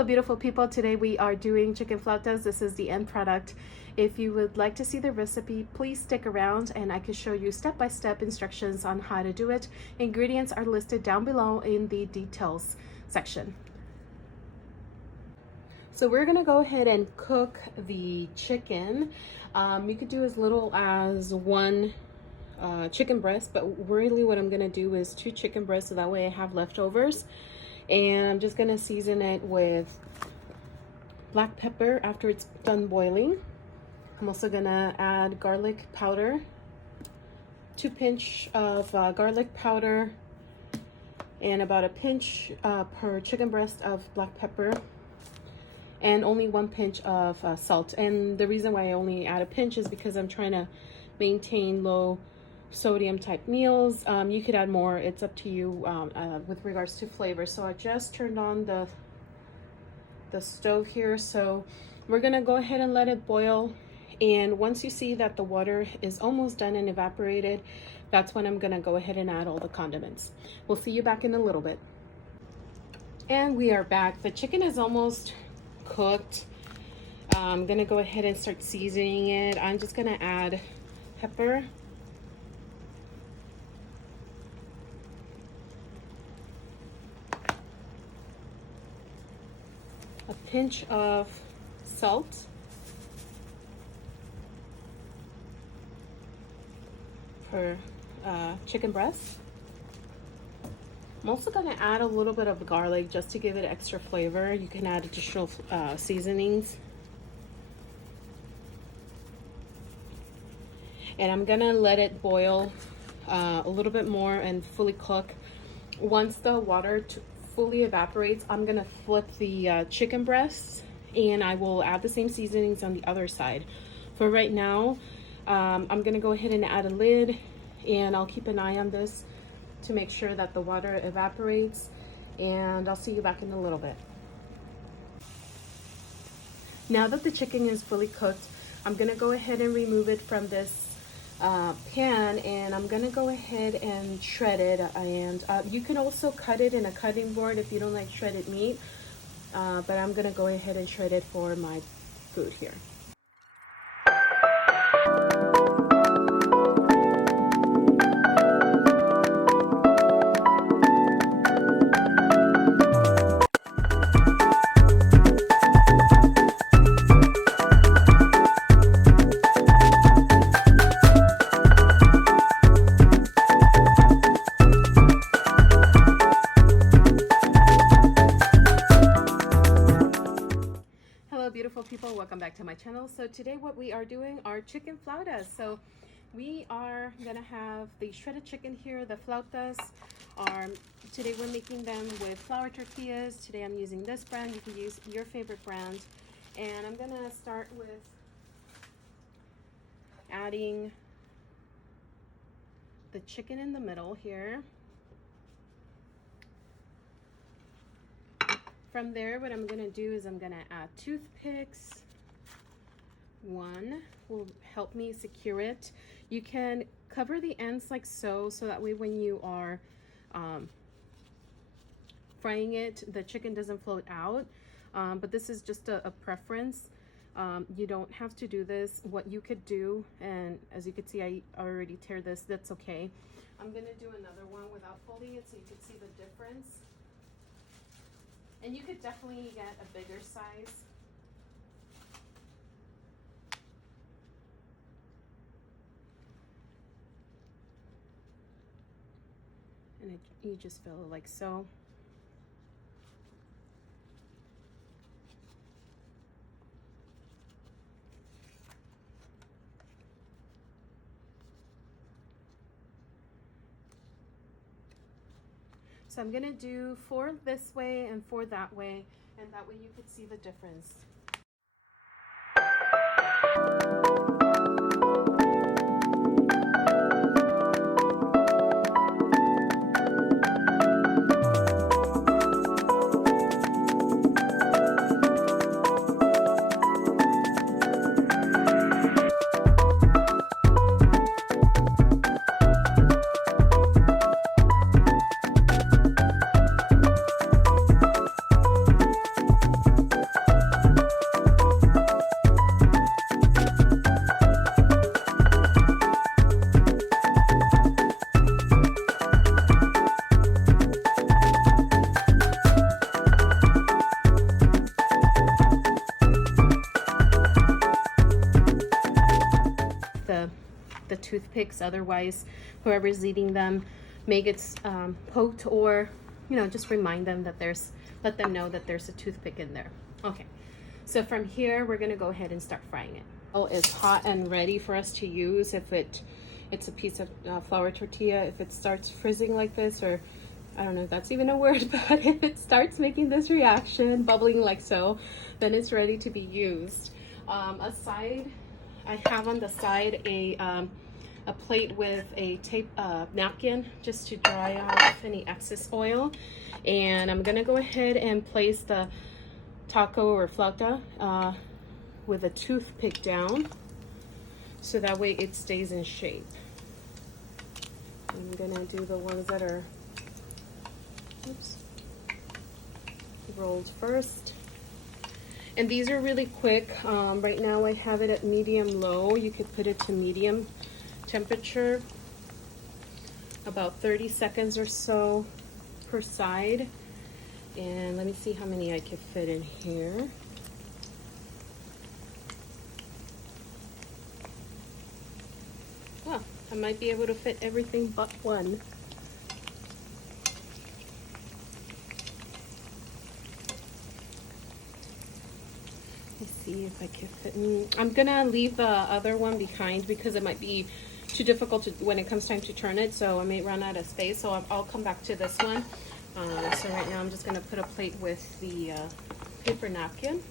Hello beautiful people, today we are doing chicken flautas. This is the end product. If you would like to see the recipe, please stick around and I can show you step-by-step instructions on how to do it. Ingredients are listed down below in the details section. So we're gonna go ahead and cook the chicken. You could do as little as one chicken breast, but really what I'm gonna do is 2 chicken breasts so that way I have leftovers. And I'm just gonna season it with black pepper after it's done boiling. I'm also gonna add garlic powder, 2 pinch of garlic powder, and about a pinch per chicken breast of black pepper, and only 1 pinch of salt. And the reason why I only add a pinch is because I'm trying to maintain low sodium type meals. You could add more, it's up to you with regards to flavor. So I just turned on the stove here, so we're gonna go ahead and let it boil. And once you see that the water is almost done and evaporated, that's when I'm gonna go ahead and add all the condiments. We'll see you back in a little bit. And we are back. The chicken is almost cooked. I'm gonna go ahead and start seasoning it. I'm just gonna add pepper, a pinch of salt, per chicken breast. I'm also going to add a little bit of garlic just to give it extra flavor. You can add additional seasonings. And I'm going to let it boil a little bit more and fully cook. Once the water fully evaporates, I'm gonna flip the chicken breasts and I will add the same seasonings on the other side. For right now, I'm gonna go ahead and add a lid, and I'll keep an eye on this to make sure that the water evaporates, and I'll see you back in a little bit. Now that the chicken is fully cooked, I'm gonna go ahead and remove it from this pan, and I'm gonna go ahead and shred it. And you can also cut it in a cutting board if you don't like shredded meat, but I'm gonna go ahead and shred it for my food here. Beautiful people, welcome back to my channel. So today what we are doing are chicken flautas. So we are gonna have the shredded chicken here. The flautas are, today we're making them with flour tortillas. Today I'm using this brand. You can use your favorite brand. And I'm gonna start with adding the chicken in the middle here. From there, what I'm gonna do is I'm gonna add toothpicks. 1 will help me secure it. You can cover the ends like so that way when you are frying it, the chicken doesn't float out. But this is just a preference. You don't have to do this. What you could do, and as you can see, I already tear this, that's okay. I'm gonna do another one without folding it so you can see the difference. And you could definitely get a bigger size. And you just fill it like so. So I'm gonna do 4 this way and 4 that way, and that way you could see the difference. toothpicks, otherwise whoever's eating them may get poked, or you know, just remind them that let them know that there's a toothpick in there. Okay, so from here we're gonna go ahead and start frying it. It's hot and ready for us to use. If it's a piece of flour tortilla, if it starts frizzing like this, or I don't know if that's even a word, but if it starts making this reaction, bubbling like so, then it's ready to be used. I have on the side a plate with a tape napkin just to dry off any excess oil, and I'm gonna go ahead and place the taco or flauta with a toothpick down, so that way it stays in shape. I'm gonna do the ones that are rolled first, and these are really quick. Right now I have it at medium low. You could put it to medium temperature, about 30 seconds or so per side. And let me see how many I could fit in here. Well, I might be able to fit everything but one. Let's see if I can fit. I'm gonna leave the other one behind because it might be too difficult when it comes time to turn it, so I may run out of space, so I'll come back to this one. So right now I'm just gonna put a plate with the paper napkin.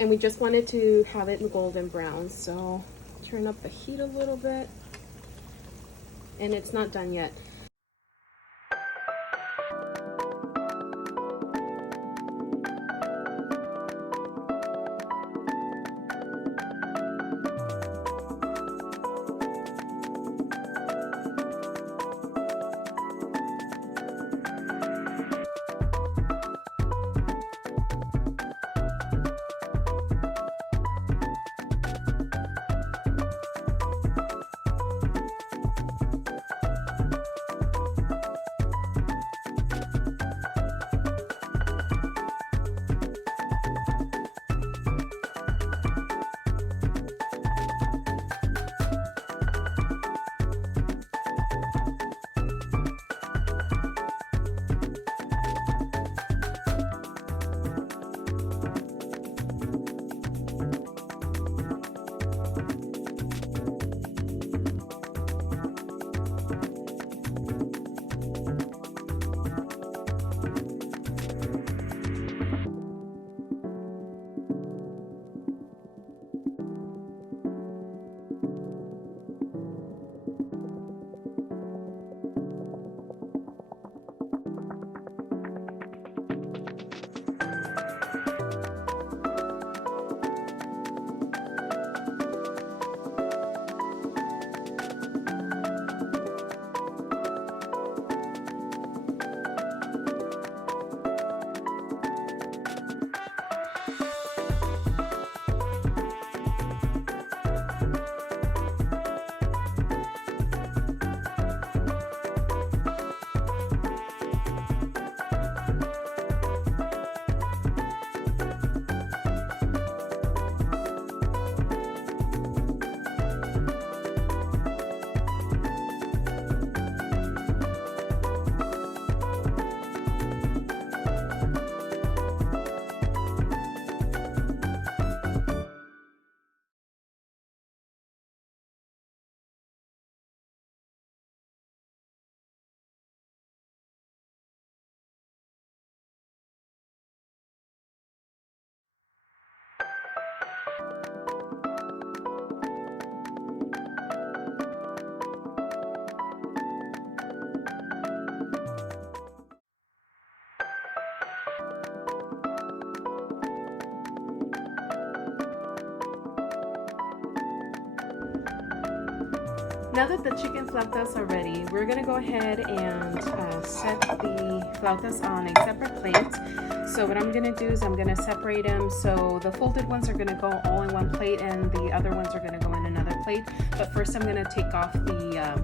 And we just wanted to have it golden brown, so turn up the heat a little bit. And it's not done yet. Now that the chicken flautas are ready, we're gonna go ahead and set the flautas on a separate plate. So what I'm gonna do is I'm gonna separate them. So the folded ones are gonna go all in one plate and the other ones are gonna go in another plate. But first I'm gonna take off the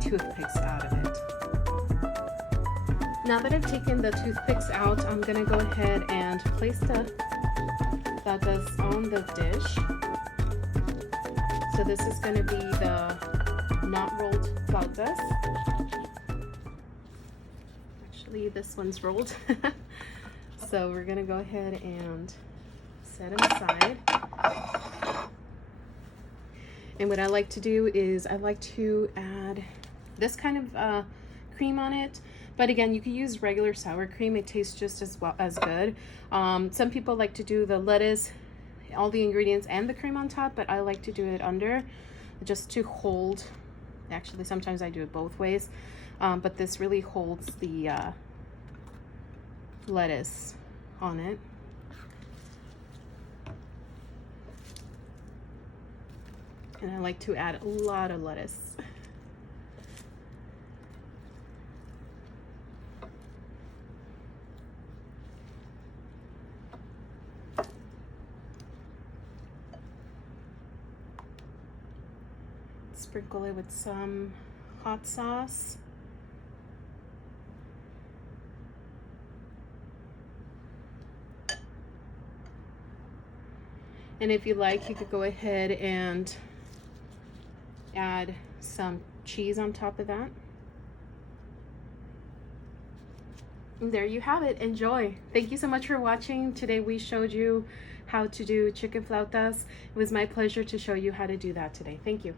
toothpicks out of it. Now that I've taken the toothpicks out, I'm gonna go ahead and place the flautas on the dish. So this is going to be the not rolled flautas. Actually, this one's rolled. So we're going to go ahead and set them aside. And what I like to do is I like to add this kind of cream on it. But again, you can use regular sour cream. It tastes just as well as good. Some people like to do the lettuce, all the ingredients and the cream on top, but I like to do it under just to hold. Actually, sometimes I do it both ways. But this really holds the lettuce on it. And I like to add a lot of lettuce. Sprinkle it with some hot sauce. And if you like, you could go ahead and add some cheese on top of that. And there you have it. Enjoy. Thank you so much for watching. Today we showed you how to do chicken flautas. It was my pleasure to show you how to do that today. Thank you.